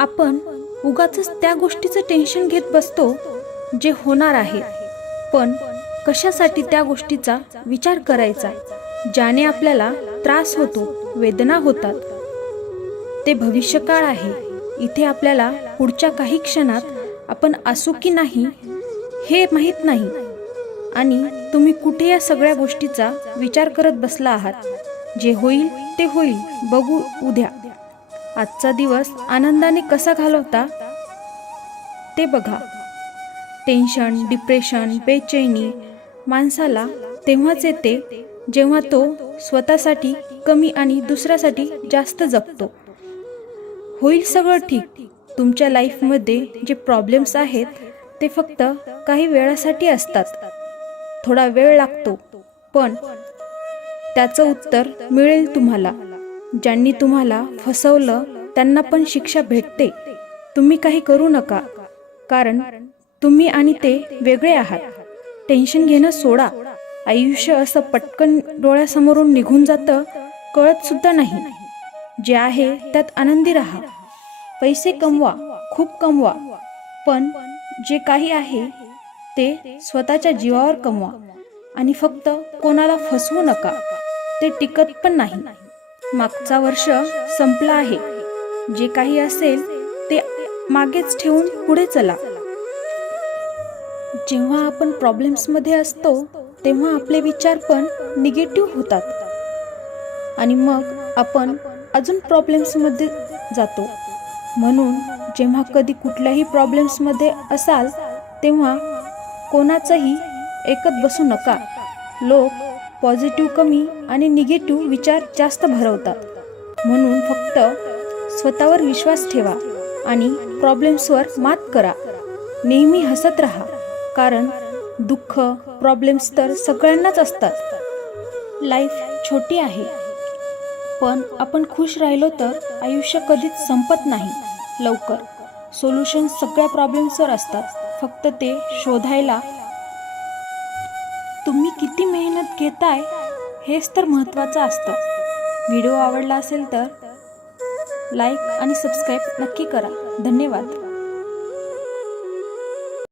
आपण उगाच त्या गोष्टीचं टेन्शन घेत बसतो जे होणार आहे. पण कशासाठी त्या गोष्टीचा विचार करायचा? ज्याने आपल्याला त्रास होतो वेदना होतात. ते भविष्यकाळ आहे. इथे आपल्याला पुढच्या काही क्षणात आपण असू की नाही हे माहीत नाही. आणि तुम्ही कुठे या सगळ्या गोष्टीचा विचार करत बसला आहात? जे होईल ते होईल. बघू उद्या. आजचा दिवस आनंदाने कसा घालवता? ते बघा. टेन्शन डिप्रेशन बेचैनी माणसाला तेव्हाच येते जेव्हा तो स्वतःसाठी कमी आणि दुसऱ्यासाठी जास्त जगतो. होईल सगळं ठीक. तुमच्या लाईफमध्ये जे प्रॉब्लेम्स आहेत ते फक्त काही वेळासाठी असतात. थोडा वेळ लागतो पण त्याचं उत्तर मिळेल तुम्हाला. ज्यांनी तुम्हाला फसवलं त्यांना पण शिक्षा भेटते. तुम्ही काही करू नका कारण तुम्ही आणि ते वेगळे आहात. टेन्शन घेणं सोडा. आयुष्य असं पटकन डोळ्यासमोरून निघून जातं कळत सुद्धा नाही. जे आहे त्यात आनंदी राहा. पैसे कमवा खूप कमवा. पण जे काही आहे ते स्वतःच्या जीवावर कमवा. आणि फक्त कोणाला फसवू नका. ते टिकत पण नाही. मागचा वर्ष संपला आहे. जे काही असेल ते मागेच ठेवून पुढे चला. जेव्हा आपण प्रॉब्लेम्समध्ये असतो तेव्हा आपले विचार पण निगेटिव्ह होतात. आणि मग आपण अजून प्रॉब्लेम्समध्ये जातो. म्हणून जेव्हा कधी कुठल्याही प्रॉब्लेम्समध्ये असाल तेव्हा कोणाचंही ऐकत बसू नका. लोक पॉझिटिव्ह कमी आणि निगेटिव्ह विचार जास्त भरवतात. म्हणून फक्त स्वतःवर विश्वास ठेवा आणि प्रॉब्लेम्सवर मात करा. नेहमी हसत राहा कारण दुःख प्रॉब्लेम्स तर सगळ्यांनाच असतात. लाईफ छोटी आहे. पण आपण खुश राहिलो तर आयुष्य कधीच संपत नाही लवकर. सोल्युशन सगळ्या प्रॉब्लेम्सवर असतात. फक्त ते शोधायला तुम्ही किती मेहनत घेताय हेच तर महत्त्वाचं असतं. व्हिडिओ आवडला असेल तर लाईक आणि सबस्क्राईब नक्की करा. धन्यवाद.